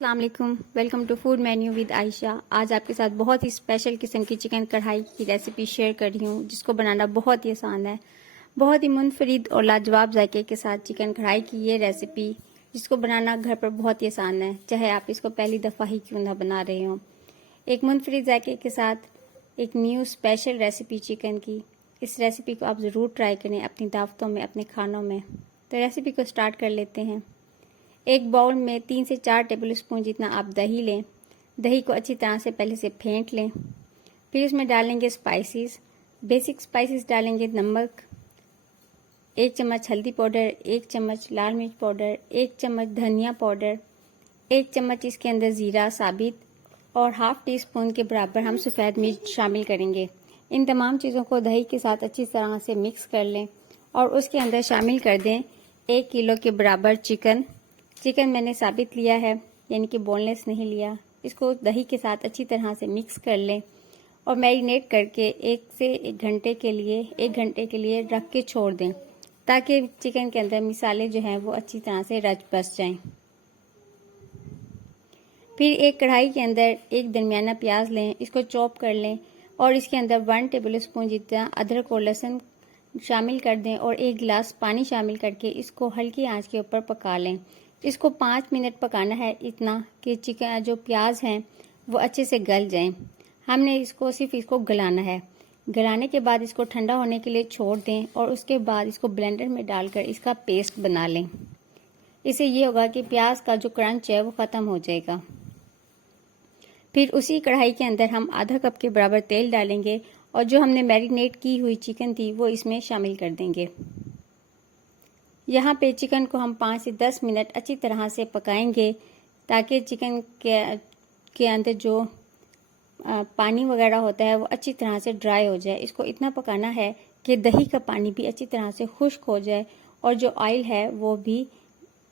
अस्सलाम वालेकुम, welcome to food menu with Ayesha. आज आपके साथ बहुत ही स्पेशल किस्म की चिकन कढ़ाई की रेसिपी शेयर कर रही हूँ, जिसको बनाना बहुत ही आसान है। बहुत ही मुनफरिद और लाजवाब जायके के साथ चिकन कढ़ाई की ये रेसिपी, जिसको बनाना घर पर बहुत ही आसान है, चाहे आप इसको पहली दफ़ा ही क्यों ना बना रहे हो। एक मुनफरिद जायके के साथ एक न्यू स्पेशल रेसिपी चिकन की। इस रेसिपी को आप ज़रूर ट्राई करें अपनी दावतों में, अपने खानों में। तो रेसिपी को स्टार्ट कर लेते हैं। एक बाउल में 3 से 4 टेबल स्पून जितना आप दही लें। दही को अच्छी तरह से पहले से फेंट लें। फिर उसमें डालेंगे स्पाइसेस। बेसिक स्पाइसेस डालेंगे नमक, 1 चम्मच हल्दी पाउडर, 1 चम्मच लाल मिर्च पाउडर, 1 चम्मच धनिया पाउडर, 1 चम्मच इसके अंदर ज़ीरा साबित और हाफ टी स्पून के बराबर हम सफ़ेद मिर्च शामिल करेंगे। इन तमाम चीज़ों को दही के साथ अच्छी तरह से मिक्स कर लें और उसके अंदर शामिल कर दें 1 किलो के बराबर चिकन मैंने साबित लिया है, यानी कि बोनलेस नहीं लिया। इसको दही के साथ अच्छी तरह से मिक्स कर लें और मैरिनेट करके 1 से 1 घंटे के लिए रख के छोड़ दें, ताकि चिकन के अंदर मिसाले जो हैं वो अच्छी तरह से रच बस जाएं। फिर एक कढ़ाई के अंदर एक दरमियाना प्याज लें, इसको चॉप कर लें और इसके अंदर 1 टेबल स्पून जितना अदरक और लहसुन शामिल कर दें और 1 गिलास पानी शामिल करके इसको हल्की आंच के ऊपर पका लें। इसको 5 मिनट पकाना है, इतना कि चिकन जो प्याज हैं वो अच्छे से गल जाएं। हमने सिर्फ इसको गलाना है। गलाने के बाद इसको ठंडा होने के लिए छोड़ दें और उसके बाद इसको ब्लेंडर में डालकर इसका पेस्ट बना लें। इससे ये होगा कि प्याज का जो क्रंच है वो ख़त्म हो जाएगा। फिर उसी कढ़ाई के अंदर हम आधा कप के बराबर तेल डालेंगे और जो हमने मैरिनेट की हुई चिकन थी वो इसमें शामिल कर देंगे। यहाँ पे चिकन को हम 5 से 10 मिनट अच्छी तरह से पकाएंगे, ताकि चिकन के अंदर जो पानी वगैरह होता है वो अच्छी तरह से ड्राई हो जाए। इसको इतना पकाना है कि दही का पानी भी अच्छी तरह से खुश्क हो जाए और जो ऑयल है वो भी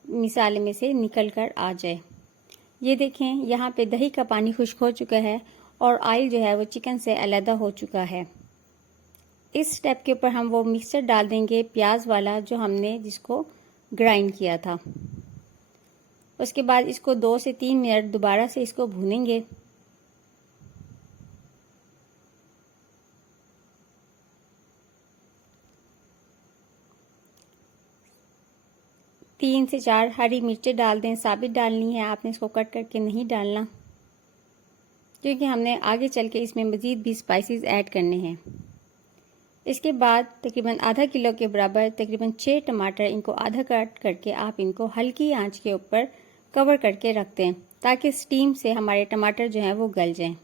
मिसाले में से निकल कर आ जाए। ये देखें, यहाँ पे दही का पानी खुश्क हो चुका है और ऑयल जो है वो चिकन से अलग हो चुका है। इस स्टेप के ऊपर हम वो मिक्सचर डाल देंगे प्याज वाला, जो हमने जिसको ग्राइंड किया था। उसके बाद इसको 2 से 3 मिनट दोबारा से इसको भूनेंगे। तीन से 4 हरी मिर्चें डाल दें, साबित डालनी है, आपने इसको कट करके नहीं डालना, क्योंकि हमने आगे चल के इसमें मज़ीद भी स्पाइसेस ऐड करने हैं। इसके बाद तकरीबन आधा किलो के बराबर तकरीबन 6 टमाटर, इनको आधा कट करके आप इनको हल्की आंच के ऊपर कवर करके रख दें, ताकि स्टीम से हमारे टमाटर जो हैं वो गल जाएं।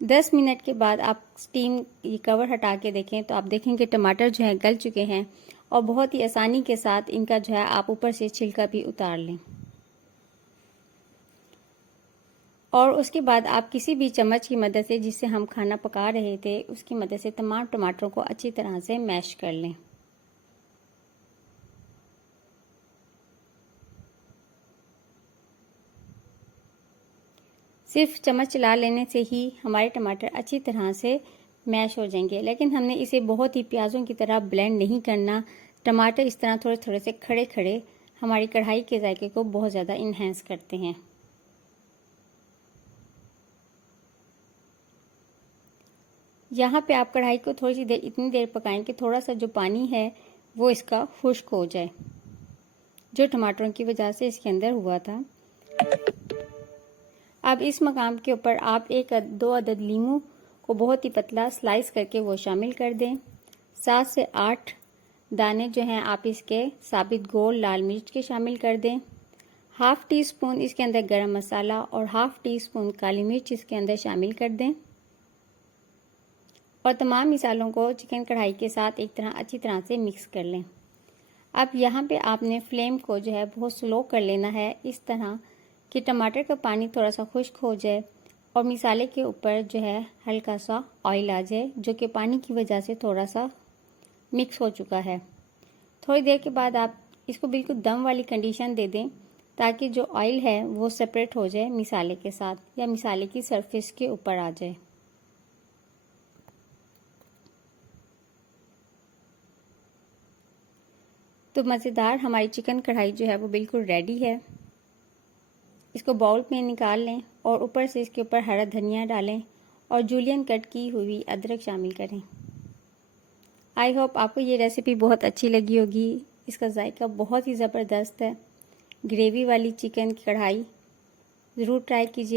10 मिनट के बाद आप स्टीम कवर हटा के देखें तो आप देखेंगे टमाटर जो हैं गल चुके हैं और बहुत ही आसानी के साथ इनका जो है आप ऊपर से छिलका भी उतार लें। और उसके बाद आप किसी भी चम्मच की मदद से, जिससे हम खाना पका रहे थे, उसकी मदद से तमाम टमाटरों को अच्छी तरह से मैश कर लें। सिर्फ चम्मच चला लेने से ही हमारे टमाटर अच्छी तरह से मैश हो जाएंगे, लेकिन हमने इसे बहुत ही प्याज़ों की तरह ब्लेंड नहीं करना। टमाटर इस तरह थोड़े थोड़े से खड़े खड़े हमारी कढ़ाई के जायके को बहुत ज़्यादा इन्हेंस करते हैं। यहाँ पे आप कढ़ाई को थोड़ी सी देर इतनी देर पकाएं कि थोड़ा सा जो पानी है वो इसका खुश्क हो जाए, जो टमाटरों की वजह से इसके अंदर हुआ था। अब इस मकाम के ऊपर आप 1-2 अदद लीमू को बहुत ही पतला स्लाइस करके वो शामिल कर दें। 7 से 8 दाने जो हैं आप इसके साबित गोल लाल मिर्च के शामिल कर दें। हाफ टी स्पून इसके अंदर गरम मसाला और हाफ टी स्पून काली मिर्च इसके अंदर शामिल कर दें और तमाम मिसालों को चिकन कढ़ाई के साथ एक तरह अच्छी तरह से मिक्स कर लें। अब यहाँ पे आपने फ्लेम को जो है बहुत स्लो कर लेना है, इस तरह कि टमाटर का पानी थोड़ा सा खुश्क हो जाए और मिसाले के ऊपर जो है हल्का सा ऑयल आ जाए, जो कि पानी की वजह से थोड़ा सा मिक्स हो चुका है। थोड़ी देर के बाद आप इसको बिल्कुल दम वाली कंडीशन दे दें, ताकि जो ऑयल है वो सेपरेट हो जाए मिसाले के साथ या मिसाले की सरफेस के ऊपर आ जाए। तो मज़ेदार हमारी चिकन कढ़ाई जो है वो बिल्कुल रेडी है। इसको बाउल में निकाल लें और ऊपर से इसके ऊपर हरा धनिया डालें और जूलियन कट की हुई अदरक शामिल करें। आई होप आपको ये रेसिपी बहुत अच्छी लगी होगी। इसका जायका बहुत ही ज़बरदस्त है। ग्रेवी वाली चिकन की कढ़ाई ज़रूर ट्राई कीजिए।